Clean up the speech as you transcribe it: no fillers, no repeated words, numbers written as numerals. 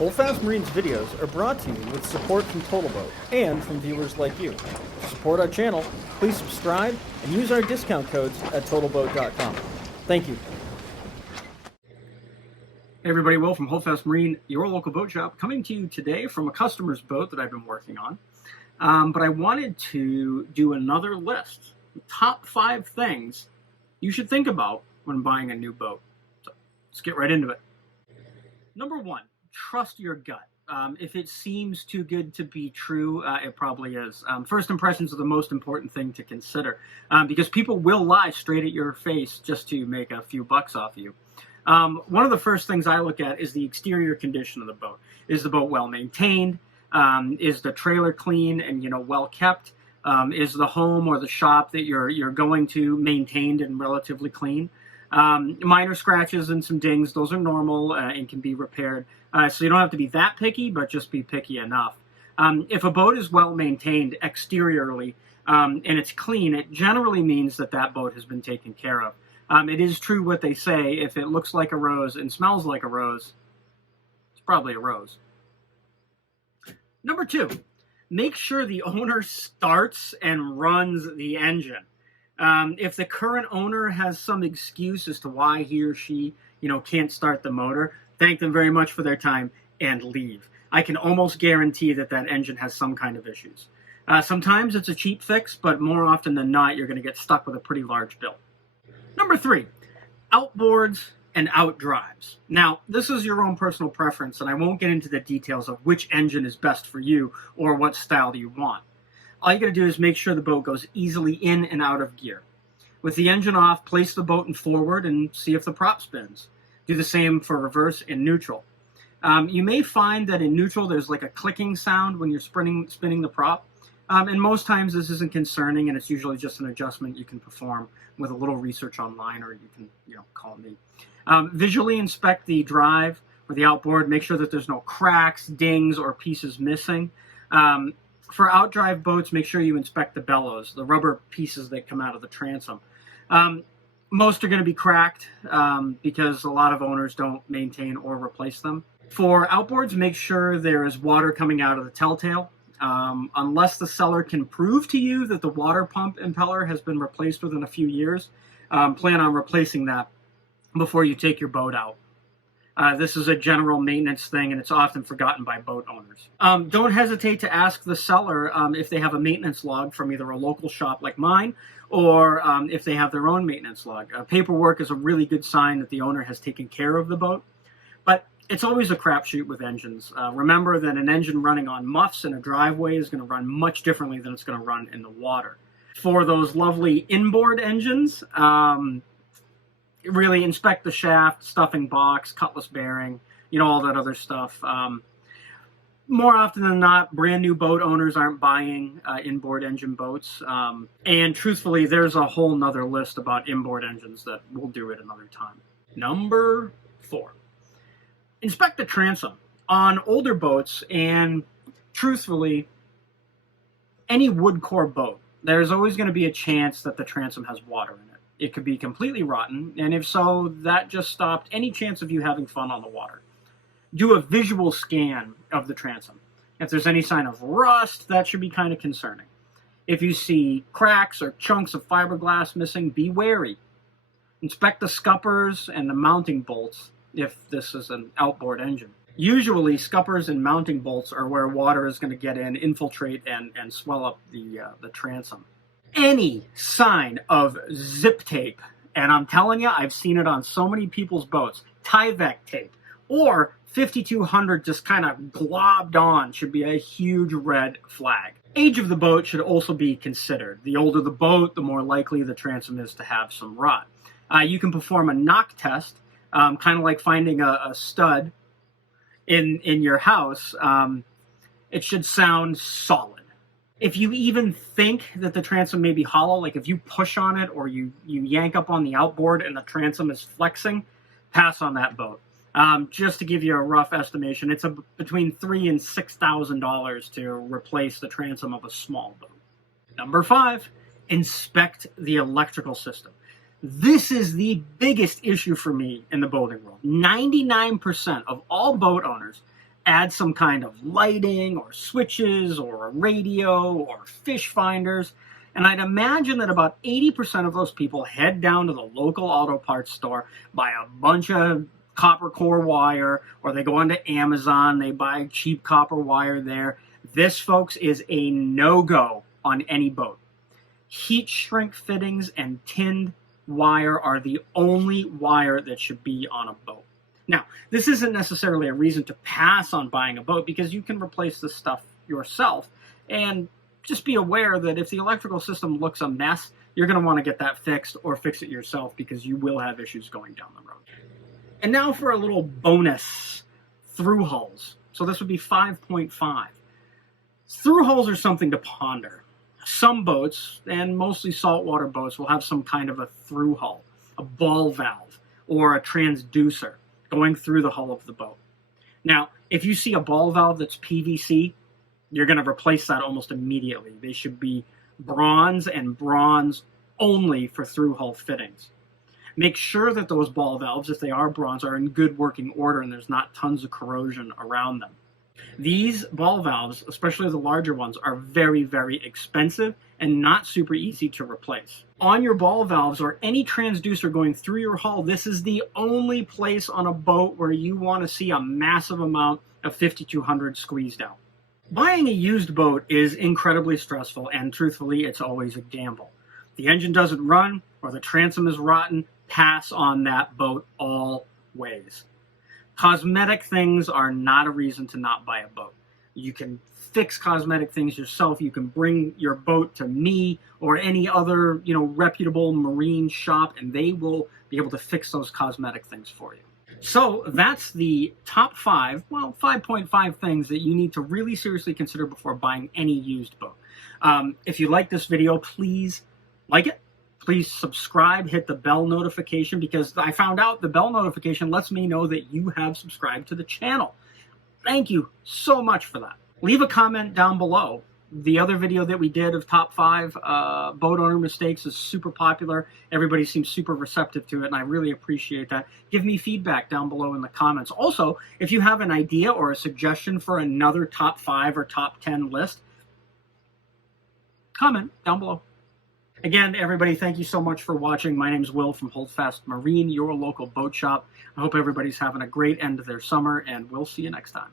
Holdfast Marine's videos are brought to you with support from TotalBoat and from viewers like you. To support our channel, please subscribe and use our discount codes at TotalBoat.com. Thank you. Hey everybody, Will from Holdfast Marine, your local boat shop, coming to you today from a customer's boat that I've been working on. But I wanted to do another list, the top 5 things you should think about when buying a new boat. So let's get right into it. Number 1, trust your gut. If it seems too good to be true, it probably is. First impressions are the most important thing to consider because people will lie straight at your face just to make a few bucks off you. One of the first things I look at is the exterior condition of the boat. Is the boat well maintained? Is the trailer clean and well kept? Is the home or the shop that you're going to maintained and relatively clean? Minor scratches and some dings, those are normal and can be repaired. So you don't have to be that picky, but just be picky enough. If a boat is well maintained exteriorly and it's clean, it generally means that that boat has been taken care of. It is true what they say, if it looks like a rose and smells like a rose, it's probably a rose. Number 2, make sure the owner starts and runs the engine. If the current owner has some excuse as to why he or she, can't start the motor, thank them very much for their time and leave. I can almost guarantee that that engine has some kind of issues. Sometimes it's a cheap fix, but more often than not, you're going to get stuck with a pretty large bill. Number 3, outboards and outdrives. Now, this is your own personal preference, and I won't get into the details of which engine is best for you or what style do you want. All you got to do is make sure the boat goes easily in and out of gear. With the engine off, place the boat in forward and see if the prop spins. Do the same for reverse and neutral. You may find that in neutral there's like a clicking sound when you're spinning the prop. And most times this isn't concerning, and it's usually just an adjustment you can perform with a little research online, or you can call me. Visually inspect the drive or the outboard. Make sure that there's no cracks, dings, or pieces missing. For outdrive boats, make sure you inspect the bellows, the rubber pieces that come out of the transom. Most are going to be cracked because a lot of owners don't maintain or replace them. For outboards, make sure there is water coming out of the telltale. Unless the seller can prove to you that the water pump impeller has been replaced within a few years, plan on replacing that before you take your boat out. This is a general maintenance thing, and it's often forgotten by boat owners. Don't hesitate to ask the seller if they have a maintenance log from either a local shop like mine or if they have their own maintenance log. Paperwork is a really good sign that the owner has taken care of the boat, but it's always a crapshoot with engines. Remember that an engine running on muffs in a driveway is going to run much differently than it's going to run in the water. For those lovely inboard engines, really inspect the shaft, stuffing box, cutlass bearing, all that other stuff. More often than not, brand new boat owners aren't buying inboard engine boats. And truthfully, there's a whole nother list about inboard engines that we'll do at another time. Number 4, inspect the transom. On older boats, and truthfully, any wood core boat, there's always going to be a chance that the transom has water in it. It could be completely rotten, and if so, that just stopped any chance of you having fun on the water. Do a visual scan of the transom. If there's any sign of rust, that should be kind of concerning. If you see cracks or chunks of fiberglass missing, be wary. Inspect the scuppers and the mounting bolts if this is an outboard engine. Usually, scuppers and mounting bolts are where water is going to get in, infiltrate, and swell up the transom. Any sign of zip tape, and I'm telling you, I've seen it on so many people's boats, Tyvek tape, or 5200 just kind of globbed on, should be a huge red flag. Age of the boat should also be considered. The older the boat, the more likely the transom is to have some rot. You can perform a knock test, kind of like finding a stud in your house. It should sound solid. If you even think that the transom may be hollow, like if you push on it or you yank up on the outboard and the transom is flexing, pass on that boat. Just to give you a rough estimation, it's between $3,000 and $6,000 to replace the transom of a small boat. Number 5, inspect the electrical system. This is the biggest issue for me in the boating world. 99% of all boat owners add some kind of lighting or switches or a radio or fish finders. And I'd imagine that about 80% of those people head down to the local auto parts store, buy a bunch of copper core wire, or they go onto Amazon, they buy cheap copper wire there. This, folks, is a no-go on any boat. Heat shrink fittings and tinned wire are the only wire that should be on a boat. Now, this isn't necessarily a reason to pass on buying a boat, because you can replace this stuff yourself. And just be aware that if the electrical system looks a mess, you're going to want to get that fixed or fix it yourself, because you will have issues going down the road. And now for a little bonus, through hulls. So this would be 5.5. Through hulls are something to ponder. Some boats, and mostly saltwater boats, will have some kind of a through hull, a ball valve, or a transducer going through the hull of the boat. Now, if you see a ball valve that's PVC, you're going to replace that almost immediately. They should be bronze and bronze only for through hull fittings. Make sure that those ball valves, if they are bronze, are in good working order and there's not tons of corrosion around them. These ball valves, especially the larger ones, are very, very expensive and not super easy to replace. On your ball valves or any transducer going through your hull, this is the only place on a boat where you want to see a massive amount of 5200 squeezed out. Buying a used boat is incredibly stressful, and truthfully, it's always a gamble. If the engine doesn't run or the transom is rotten, pass on that boat always. Cosmetic things are not a reason to not buy a boat. You can fix cosmetic things yourself. You can bring your boat to me or any other, reputable marine shop, and they will be able to fix those cosmetic things for you. So that's the top 5.5 things that you need to really seriously consider before buying any used boat. If you like this video, please like it. Please subscribe, hit the bell notification, because I found out the bell notification lets me know that you have subscribed to the channel. Thank you so much for that. Leave a comment down below. The other video that we did of top 5 boat owner mistakes is super popular. Everybody seems super receptive to it, and I really appreciate that. Give me feedback down below in the comments. Also, if you have an idea or a suggestion for another top 5 or top 10 list, comment down below. Again, everybody, thank you so much for watching. My name is Will from Holdfast Marine, your local boat shop. I hope everybody's having a great end of their summer, and we'll see you next time.